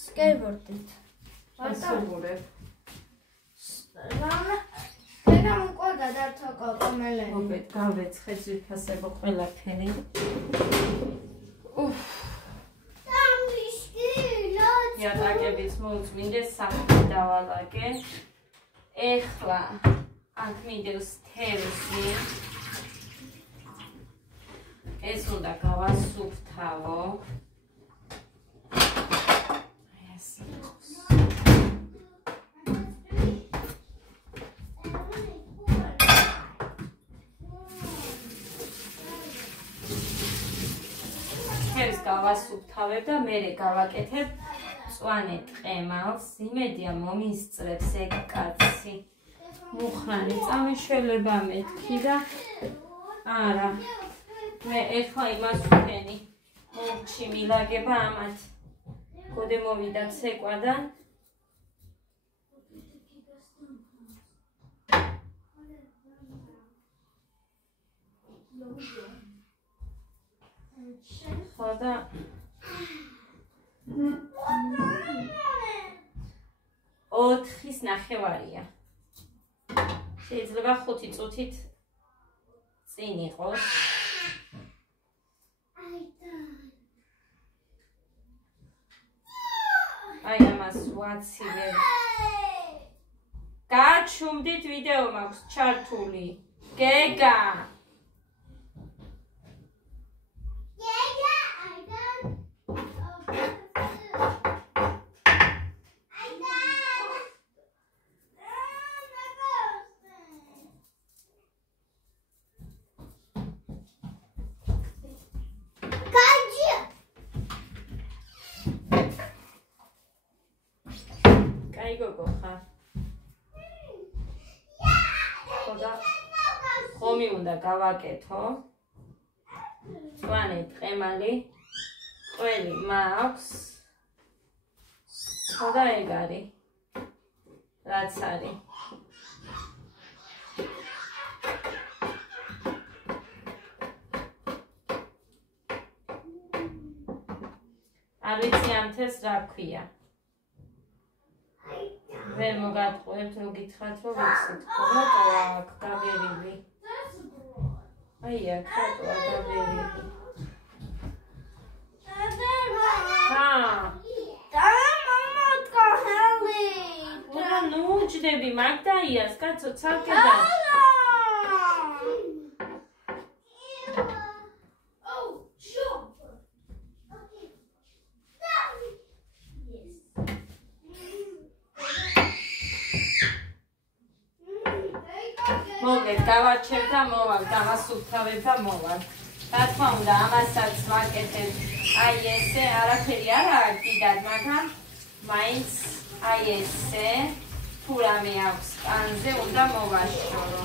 Skateboardით. ასურებ. Რა მოკოდა დართა კომელები. მოგეთ გავეცხე ძვირფასებო ყველაფერი. იატაკების მოუწმინდეს სახით დავალაგე. ეხლა აქ მიდევს თევზი. ეს უნდა გავასუფთავო. თევზს გავასუფთავებ და მერე გავაკეთებ მწვანე ტყემალს. იმედია მომისწრებს ეგ კაცი. მუხრანი წამეშველება მეთქი და არა მე ეხლა იმას ვქენი მოვჩი მილაგება ამათ გოდე მოვიდა ცეკვა და ხოდა 4:09 შეიძლება 5 წუთით წინ იყოს. აი ამას ვაცილებ. გაჩუმდით ვიდეო მაქვს ჩართული. გეგა. გოგო ხარ. ხოდა ხომი უნდა გავაკეთო. მწვანე ტყემალი. ყველი მაქვს. ხოდა ეგ არის. რაც არის. არ ვიცი ამ თეს რა ქვია. ვერ მოგატყუებთ რომ გითხრათ რომ ვიცით რატო აქ გაბერილი. აი აქ რატოა გაბერილი. და მამა tkaheli. და ნუ ჯდები მაგდაიას კაცო ცალკე და გავარჩევ და მოვალ, დავასუფთავებ და მოვალ. რა თქმა უნდა, ამასაც ვაკეთებ. აი ესე, არაფერი არა აქვს დიდად, მაგრამ მაინც აი ესე თუ რამე აქვს კანზე უნდა მოვაშორო.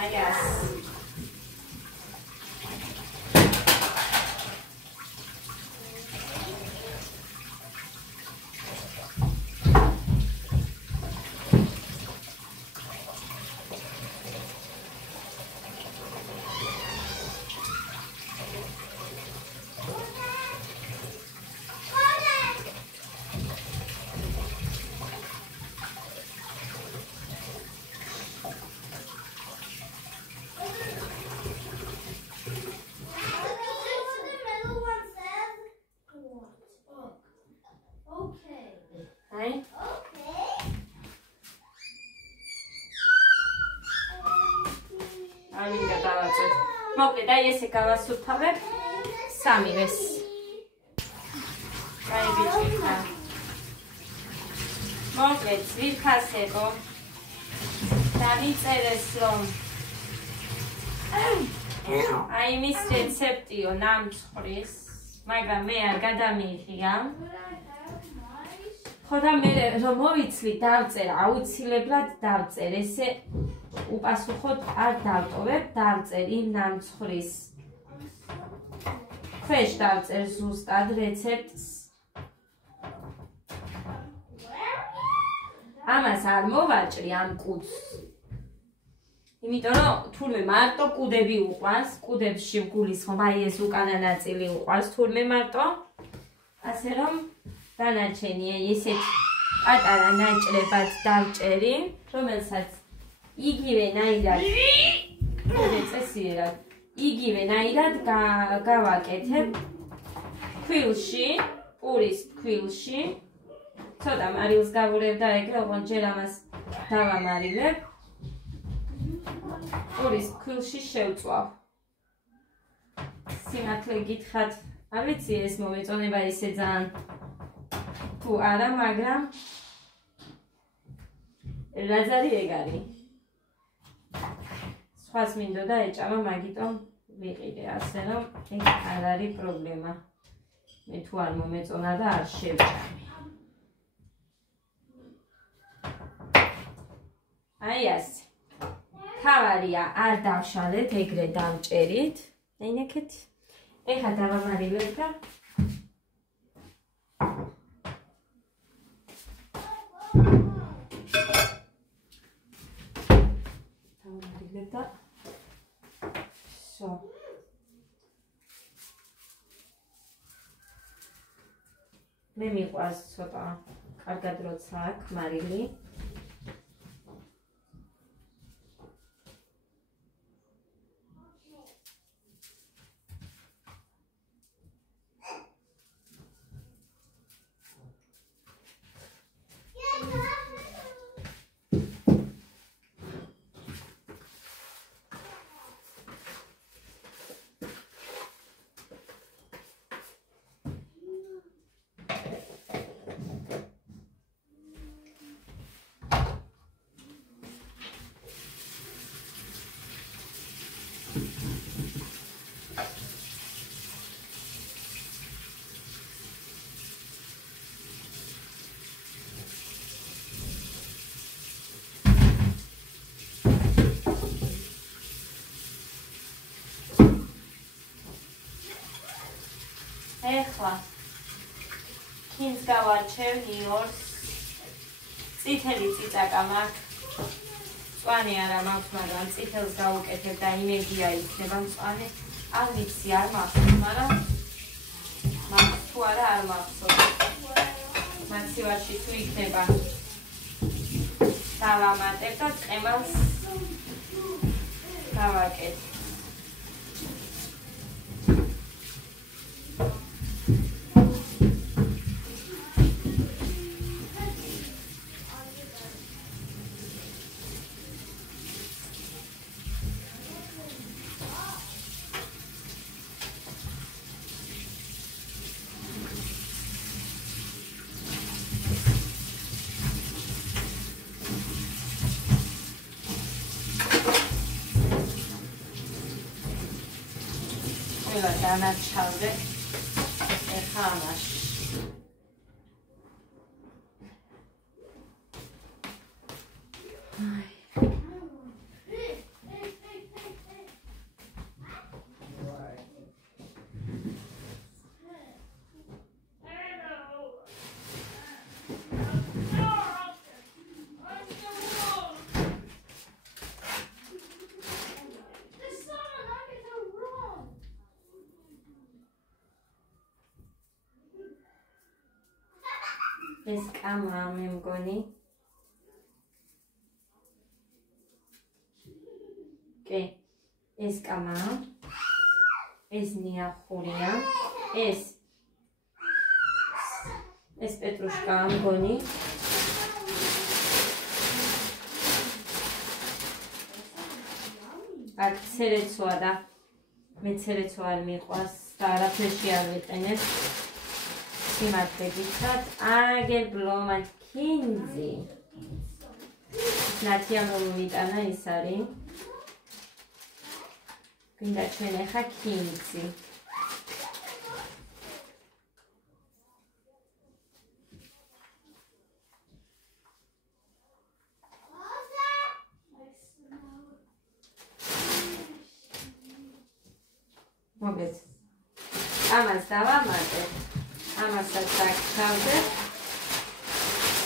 აი ასე. მოკლედ აი ესე გავასუფთავებ სამივეს. აი ბიჭი. მოკლედ ძვირფასებო. დავიწერეს რომ აი მის რეცეპტიო ნამცხვრის, მაგრამ მე არ გადამიღია. ხოდა მე რომ მოვიცვი დავწერ, აუცილებლად დავწერ ესე უპასუხოდ არ დავტოვებ, დავწერ იმ ნამცხვრის. ქვეშ დავწერ ზუსტად რეცეპტს. ამას არ მოვაჭრი ამ კუდს. იმიტომ რომ თურმე მარტო კუდები უყვარს, კუდებში გულისხმობ, აი ეს უკანა ნაწილი უყვარს, თურმე მარტო ასე რომ დანარჩენია ესეთ პატარა ნაჭრებად დავჭერი, რომელსაც იგივენაირად წესიერად იგივენაირად გავაკეთებ ქვილში, პურის ქვილში. ცოტა მარილს გავურევ და ეგრე ოღონდ ჯერ ამას დავამარილებ. პურის ქვილში შევწვავ. სიმართლე გითხრათ, არ ვიცი ეს მომეწონება ისე ძალიან თუ არა, მაგრამ რაც არის ეგ არის. სხვას მინდოდა ეჭამა, მაგიტომ ვიყიდე, ასე რომ ეგ არ არის პრობლემა. მე თუ არ მომეწონა და არ შევჭამი. აი ასე. თავარია არ დავშალეთ, ეგრე დავჭერით. ეინაკეთ. ეხლა დავამარილებ და so მე მიყვარს ცოტა კარგად როცა აქვს მარილი. ეხლა ქინს გავარჩევ ნიორს. წითელი წიწაკა მაქვს. მწვანე არა მაქვს, მაგრამ წითელს გავუკეთებ და იმედია იქნება მწვანე. არ ვიცი, არ მახსოვს, მაგრამ მაქვს თუ არა არ მახსოვს. მაცივარში თუ იქნება დავამატებ და ყემალს გავაკეთებ. დანარჩავდე ეხლა ამაში. ეს კამა მე მგონი. კი, ეს კამა. ეს ნიახურია. ეს პეტრუშკა მგონი. აქ ცერეცოა და მე ცერეცო არ მიყვარს და არაფერში არ ვიყენებ. სიმართლე გითხრათ, აგერ ბლომად ქინძი. ნათია მომიტანა ის არის. გინდა ჩვენ ახლა ქინძი. მოგეთ. ამას დავამატებ. ამასაც დაგჭავდე.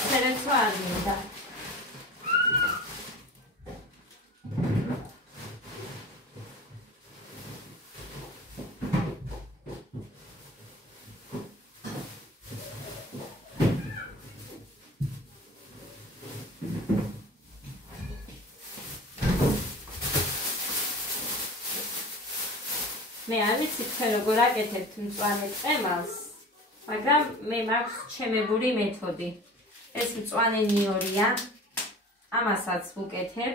ცერეცო არ მინდა. მე არ ვიცი თქვენ როგორ აკეთებთ მწვანე წემალს, მაგრამ მე მაქვს ჩემებული მეთოდი. ეს მწვანე ნიორია, ამასაც ვუკეთებ.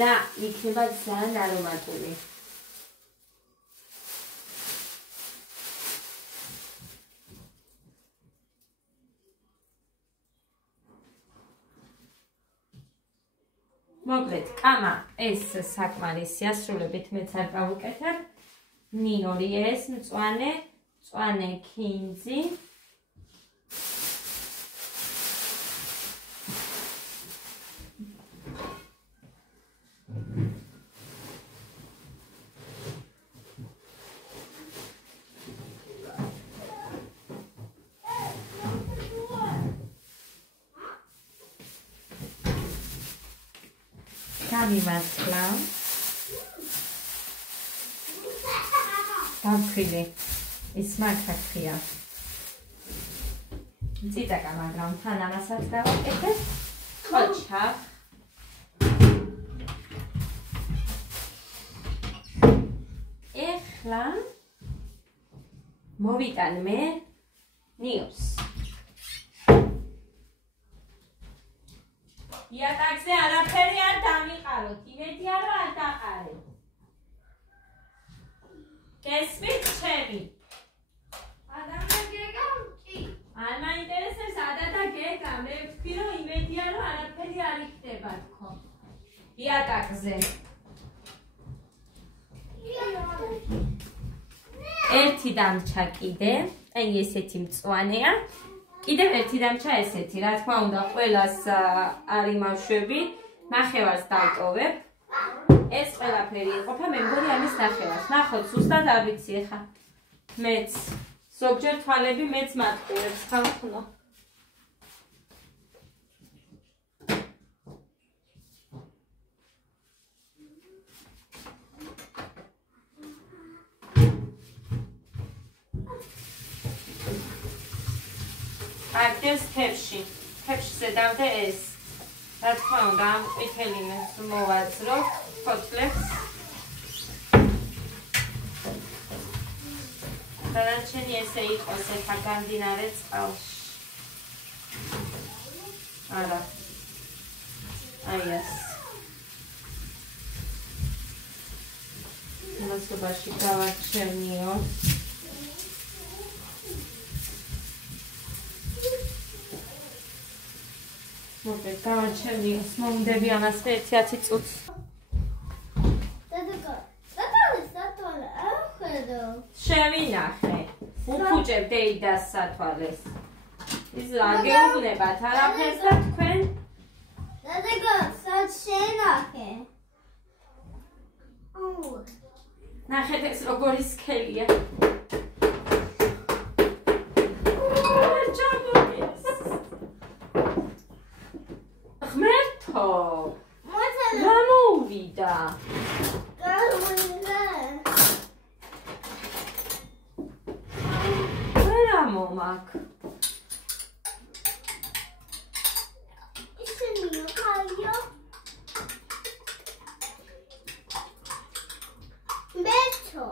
და იქნება ძალიან არომატული. მოკლედ, კამა ეს საკმარისია, სრულებით მეც არ გავუკეთებ. ნიორი ეს მწვანე ქინძი. გამიმართლა. დავქვილი. ის მაგათია. ძიტაკა, მაგრამ თან ამასაც გავაკეთებ. ოჩახ. ეხლა მოვიტან მე ნიოს. იატაკზე არაფერი არ დამიყაროთ, იმედია რომ არ დაყარეთ. გესმით ჩემი? ადამია გეგამჭი. არ მაინტერესებს ადა და გეგა, მე ვთქვი რომ იმედია რომ არაფერი არ იქნება თქო. იატაკზე. ერთი დამრჩა კიდე, აი ესეთი მწვანეა. კიდევ ერთი დამრჩა ესეთი, რა თქმა უნდა, ყველას არ იმავშვები, ნახევარს დავტოვებ. ეს ყველაფერი იყოფა, მე მგონი ამის ნახევარს. ნახოთ, ზუსტად არ ვიცი ეხა. მეც ზოგჯერ თვალები მეც მატყუებს ხალხნო. აგდეს თებში. თებშზე დავდე ეს. რა თქმა უნდა, ამ ყვითელი მოვაძრო ფოთლებს. დანარჩენი ესე იყოს ეხა გამდინარე წყალში. არა. აი ეს. მასობაში გავარჩენიო. მოკლედ გავარჩენიო, მომდები ამას 1-10 წუთს. შევინახე. უფუჭებ დეიდას სათვალეს. ის არ გეუბნებათ არაფერს და თქვენ? დადაგო, სად შენახე? ნახეთ ეს როგორი სქელია. ღმერთო! რა მოუვიდა? მომაკ. ისინი ხალიო. ბეთო.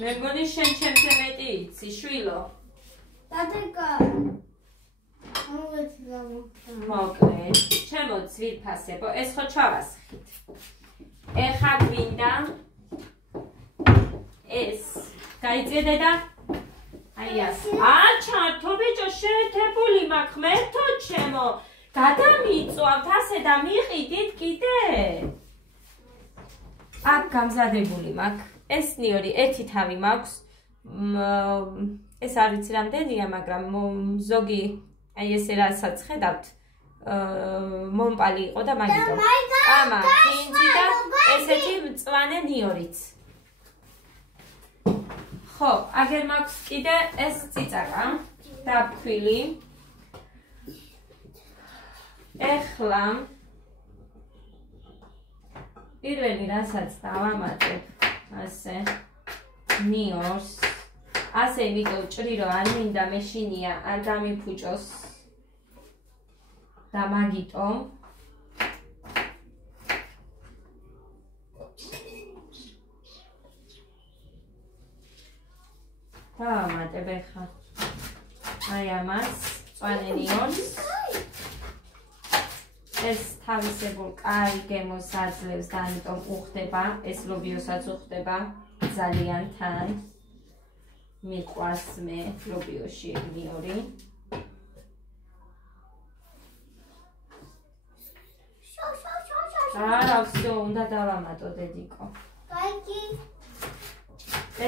მე მგონი შენ ჩემზე მეტი იცი, შვილო. დადაგო. მოკლედ, ჩემო ძვირფასებო, ეს ხო ჩავასხით. ეხა გვინდა ეს გაიწია დედა? აი ეს. ჩართო ბიჭო, შეერთებული მაქვს, ღმერთო ჩემო. გადამიწვავთ ასე და მიყიდით კიდე. აქ გამზადებული მაქვს. ეს ნიორი ერთი თავი მაქვს. ეს არ ვიცი რამდენია, მაგრამ ზოგი აი ესე რასაც ხედავთ მომპალი იყო და მაგითო. ამა, ხინძი და ესეთი მწვანე ნიორიც. ხო, აგერ მაქვს კიდე ეს წიწაკა, დაფქვილი. ეხლა პირველი რასაც დავამატებ, ასე ნიორს ასე იმიტომ ჭრი რომ არ მინდა მეშინია არ გამიფუჭოს და მაგიტომ დავამატებ ახლა აი ამას მწვანე ნიონს ეს თავისებურ კაი გემოს აძლევს და ამიტომ უხდება ეს ლობიოსაც უხდება ძალიან თან მიყვარს მე ლობიოში ნიორი არა всё უნდა დავამატო დედიკო კაი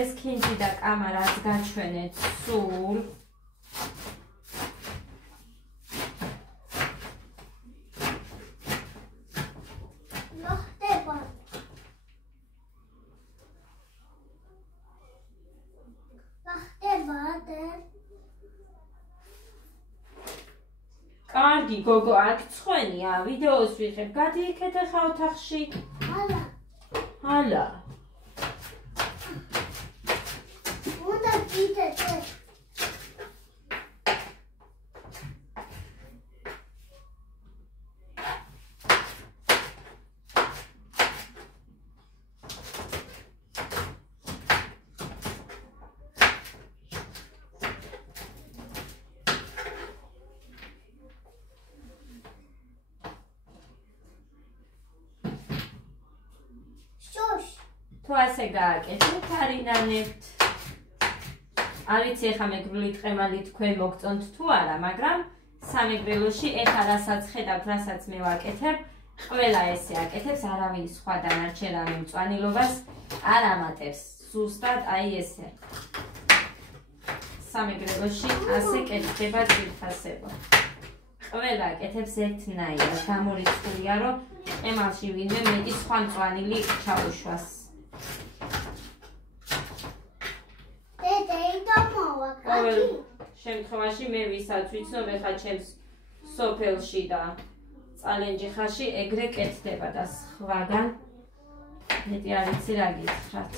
ეს ქინჯი და კამა რაც გაჩვენეთ სულ კარგი გოგო აქ ცხენია ვიდეოს ვიღებ გადი იქეთ ახლა ოთახში ჰალა უნდა გიდეთ თუ ასე გააკეთეთ არინანებთ არიცი ახლა მეგრული ტყემალი თქვენ მოგწონთ თუ არა მაგრამ სამეგრელოში ეხლა რასაც ხედავთ რასაც მე ვაკეთებ ყველა ესე აკეთებს არავინ სხვა დანარჩენ რამე მწვანილობას არ ამატებს ზუსტად აი ესე სამეგრელოში ასე კეთდება ძირფასება ყველა აკეთებს ერთნაირად გამორიცხულია რომ ტყემალში ვინმე მეტი სხვა მწვანილი ჩაუშვას ყოველ შემთხვევაში მე ვისაც ვიცნობ ეხლა ჩემს სოფელში და წალენჯიხაში ეგრე კეთდება და სხვაგან მეტი არ ვიცი რა გითხრათ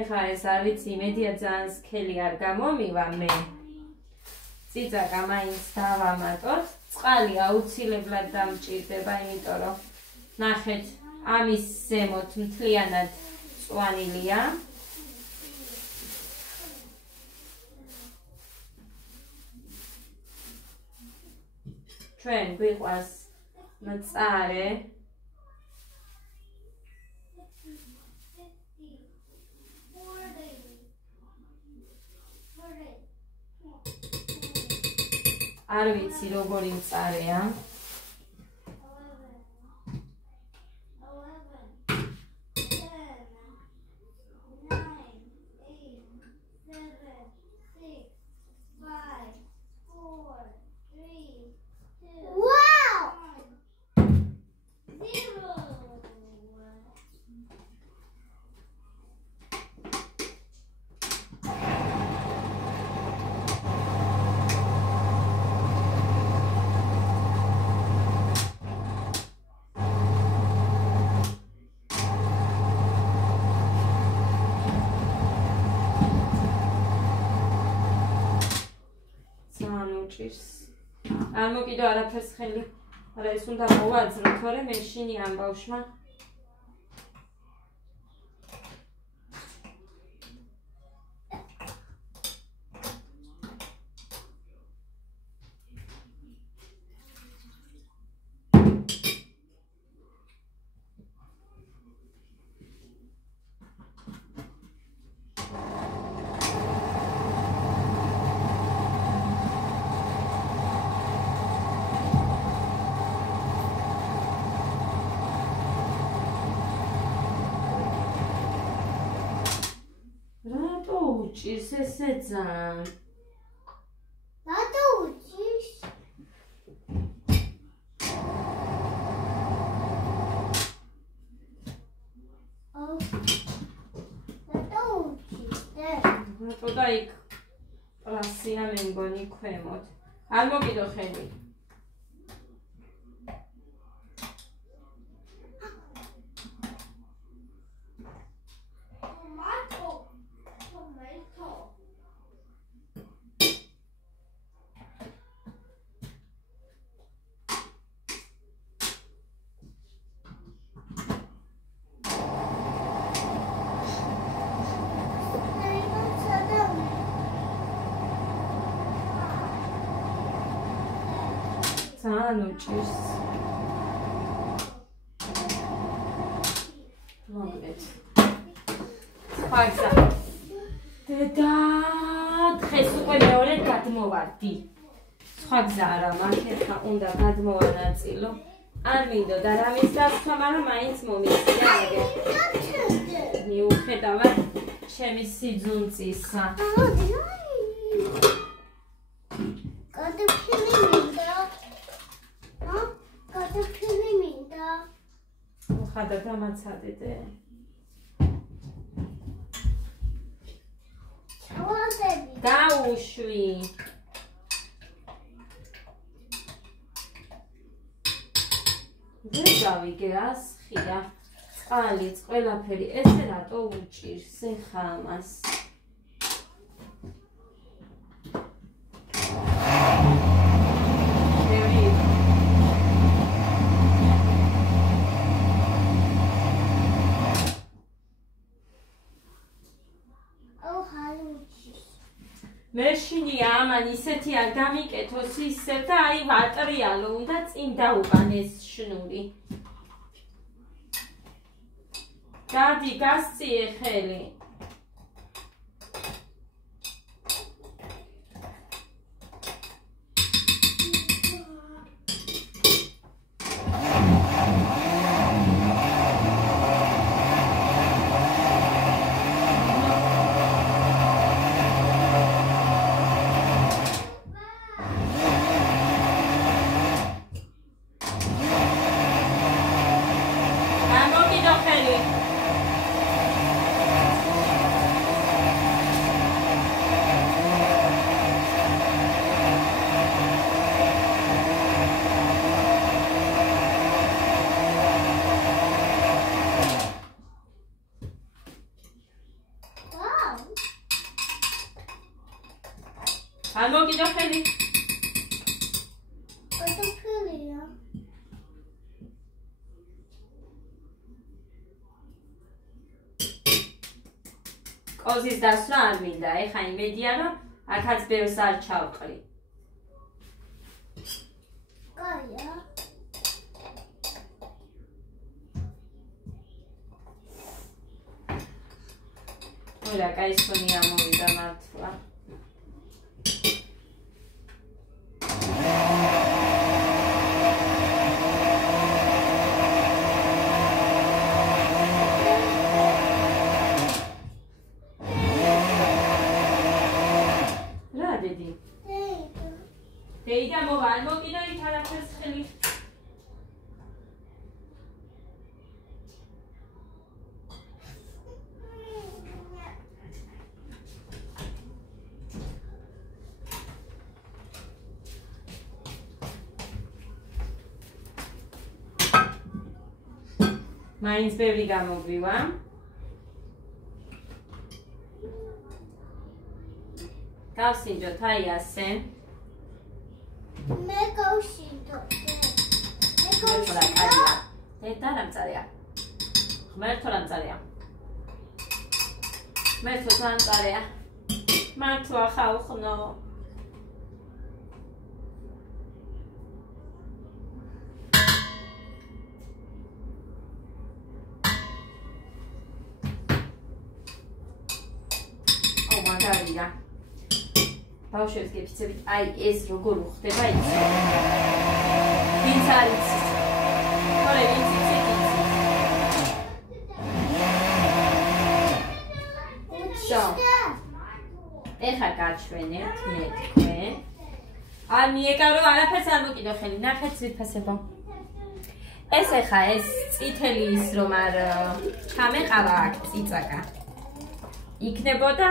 ეხლა ეს არ ვიცი იმედია ძალიან სქელი არ გამომივა მე წიწაკა მაინც დავამატოთ წყალი აუცილებლად დამჭირდება იმიტომ რომ ნახეთ ამის ზემოთ მთლიანად მწვანილია ჩვენ გვიყვარს მწარე არ ვიცი როგორი მწარეა არ მოკიდო არაფერს ხელი არა ეს უნდა მოვაძრო თორე მეშინი ამ ბავშვმა უჭირს ესე ძალიან რატო უჭირს რატო უჭირს რატო და იქ პრასია მე მგონი ქვემოთ არ მოკიდო ხელი ძალიან უჭირს. მოგეთ. სხვა გზა. დედა, დღეს უკვე მეორედ გადმოვარდი. სხვა გზა არა, მაქერხა უნდა გადმოვანაწილო. არ მინდოდა რამის დასვლა, მაგრამ მაინც მომიწია ეგ. მიუხედავად ჩემი სიძუნწისა. კარტოფილი მინდა. კარტოფილი მინდა. ხადა დამაცადეთე. ჩავადები. დაუშვი. ვერ გავიგე ასხია. წყალიც, ყველაფერი, ესე რატო უჭირს ეხა ამას? მერშინია ამან ისეთი არ გამიკეთოს ისევ და აი ვატრიალო უნდა წინ დაუყანეს შნური. დადი გასწიე ხელი. მოგიდო ხელი. კარტოფილია. კოზის დასვლა არ მინდა, ეხა იმედია რომ აქაც ბევრს არ ჩავყრი. კაია. ურა, კაი სონია მოვიდა მართლა. Deida moval mokida i tarafes kheli. Mains ბევრი გამოგვივა. გავსინჯოთ აი ასე. მე გავსინჯო. დედა რამწარია. ღმერთო რამწარია. ღმერთო რამწარია. მართლა ხალხნო. მაგარია. ბავშვებს გეფიცებით, აი ეს როგორ უხდება იცი. ვინც არის? თორე ვინც იცი? ეხა გაჩვენებთ მე თქვენ. არ მიეკარო არაფერს არ მოკიდო ხელი, ნახეთ ძვირფასება. ეს ეხა ეს წითელი ის რომ არ ჩამეყავა აქ წიწაკა. იქნებოდა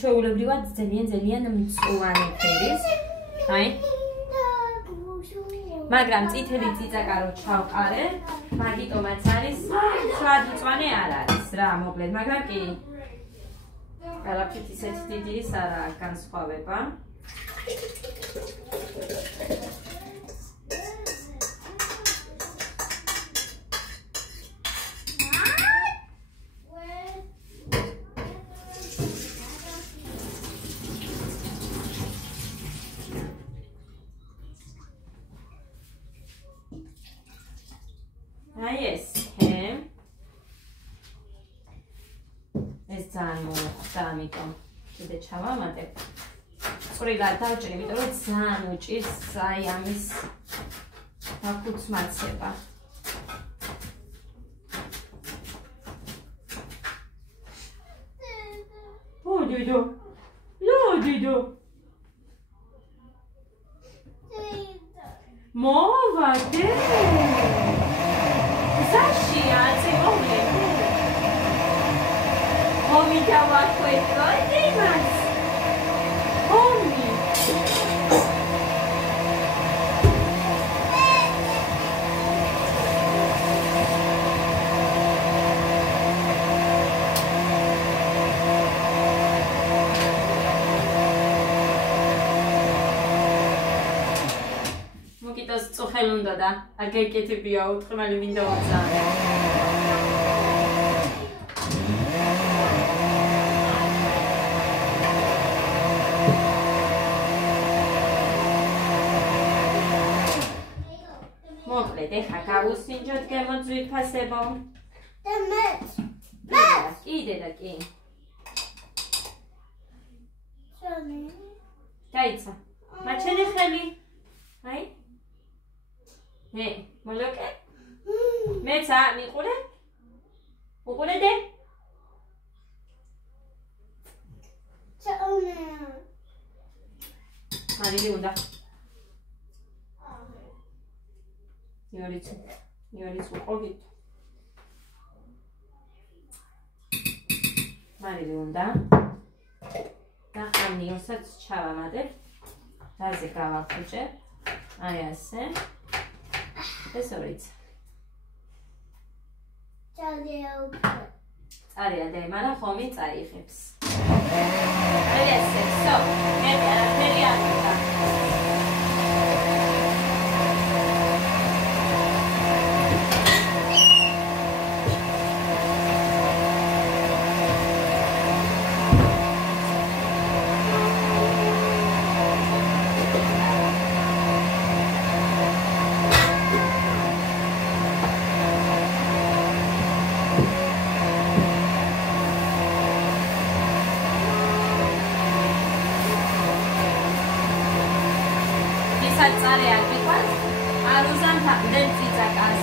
ჩვეულებრივად ძალიან მწვანე ფერის. აი. მაგრამ წითელი წიწაკა რო ჩავყარე, მაგიტომაც არის სვად მწვანე არ არის რა, მოკლედ, მაგრამ კი არაფრით ისეთ დიდი ის არა განსხვავება. აი ესე. ეს ძალიან მოხდა, ამიტომ კიდე ჩავამატებ. წვრილად დავჭრი, იმიტომ რომ ძალიან უჭირს აი ამის დაქუცმაცება. დიდო. დიდო. მოვადე. ზაშია, წიმოვლე. Homie, დავახვედრო იმას. Homie. მოკიტოს წუხელი უნდა და არ გეკეთებია უთხმელი მინდა ვაცაა. ეხა გავუსინჯოთ გემოძვით ფასებო. და მე. კიდე და კი. შენი. დაიცა. მაჩენი ხელი. აი. მე, მოლოკე. მეცა მიყურე? უყურეთე? ჩაუნე. მარილი უნდა. იორიც უყობით. მარილი უნდა. და ამ ნიოსაც ჩავამატებ. დაზე გავაფუჭებ. აი ასე. ეს ორიც. წარია და იმანა ხომი წაიღებს. აი ესე, სო, მე არაფერი არ უნდა. წარია გიყვარს? არუზან თანდენ ციცაკას.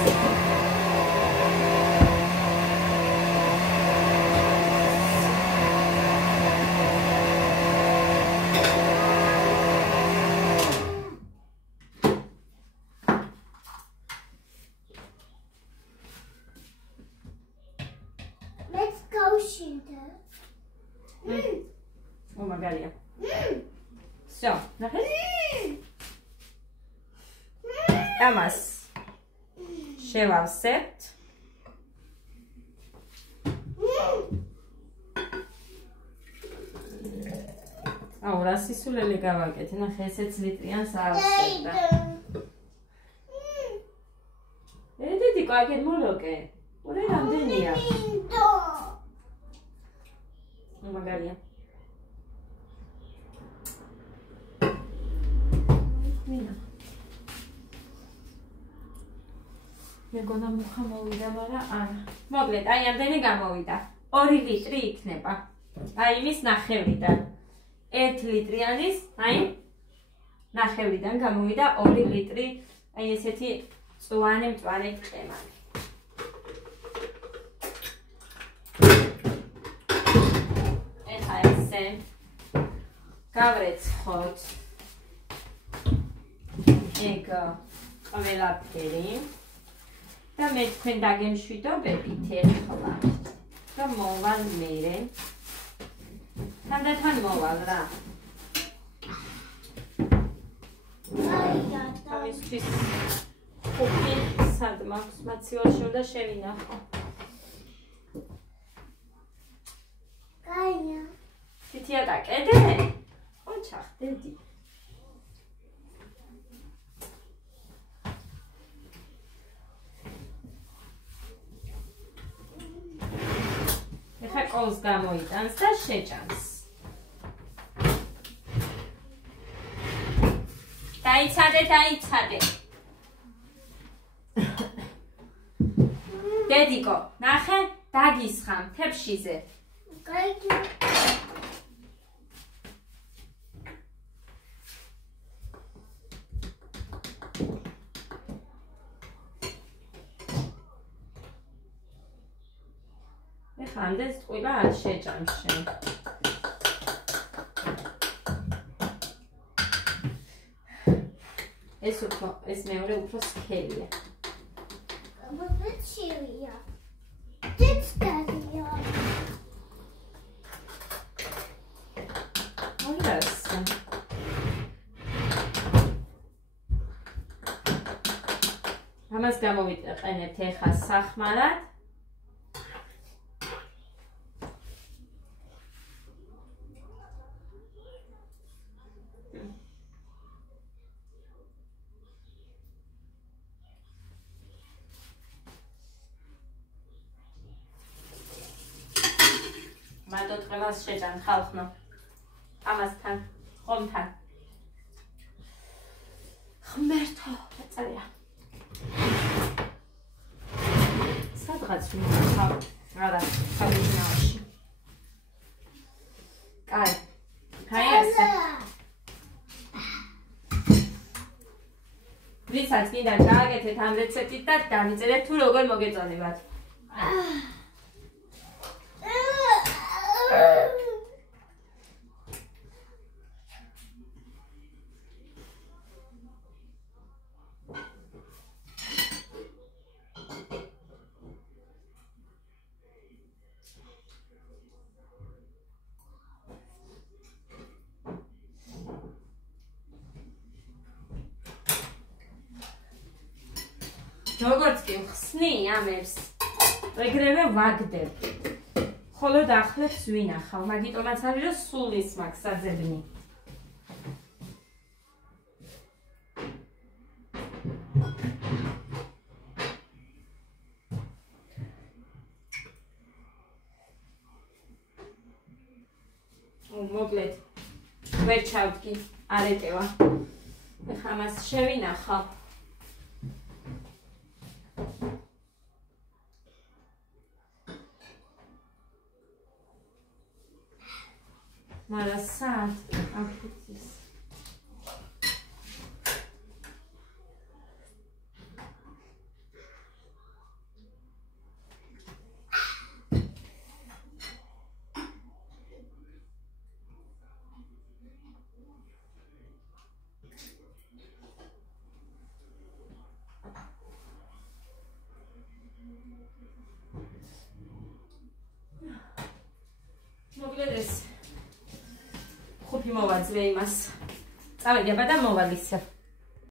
Let's go, Shinta. Oh my God, yeah. So, nachher? ამას შევავსებთ. აუ, რა სისულელი გავაკეთე, ნახე, ესეც ლიტრიანს ავსებდა. დიდი, კაკენ მოლოკე. ურე რამდენია? მაგარია. მინა. მეგონა მუხა მოვიდა, მაგრამ არა. მოკლედ, აი ამდენი გამოვიდა. 2 ლიტრი იქნება. აი იმის ნახევრიდან. 1 ლიტრიანის, აი ნახევრიდან გამოვიდა 2 ლიტრი. აი ესეთი მწვანე კრემანი. ეხა ესე გავრეცხოთ. ეგ ყველაფერი. და მე თქვენ დაგემშვიდობებით ეხლა და მოვალ მერე თანდათან მოვალ რა თავისთვის ხუთი სად მაქვს მაცივარში უნდა შევინახო კაია თითია დაკედე? ოჩახ დედი ყოლს გამოიტანს და შეჭამს. დაიცადე. დედიკო, ნახე, დაგისხა მთებშიზე. გაიგე. ეხლა ამდენს ტყუილა არ შეჭამ შენ. ეს მეორე უფრო სქელია. Чия. Детская. Молодцы. ამას გამოვიყენებთ ეხლა სახმარად. მარტო ტყემას შეჭამ ხალხო. ამასთან, ხომთან. ღმერთო, წალია. სადღაც ვინახავ, არა, სამიზნაოში. კაი. კაი ასე. ვისაც მინდა გააკეთეთ ამ რეცეპტით და დამიწერეთ თუ როგორ მოგეწონებათ. როგორც კი ხსნი ამებს, ეგრევე ვაგდებ. ხოლო ახლებს ვინახავ, მაგიტომაც არის რომ სულის მაქვს საძებნი. მოკლედ, ვერ ჩავდგი, არ ეტევა. ეხლა მას შევინახავ. მარა სად აქცის მოკლედ ეს ხუთი მოვაძლე იმას. წავედი აბა და მოვალისე.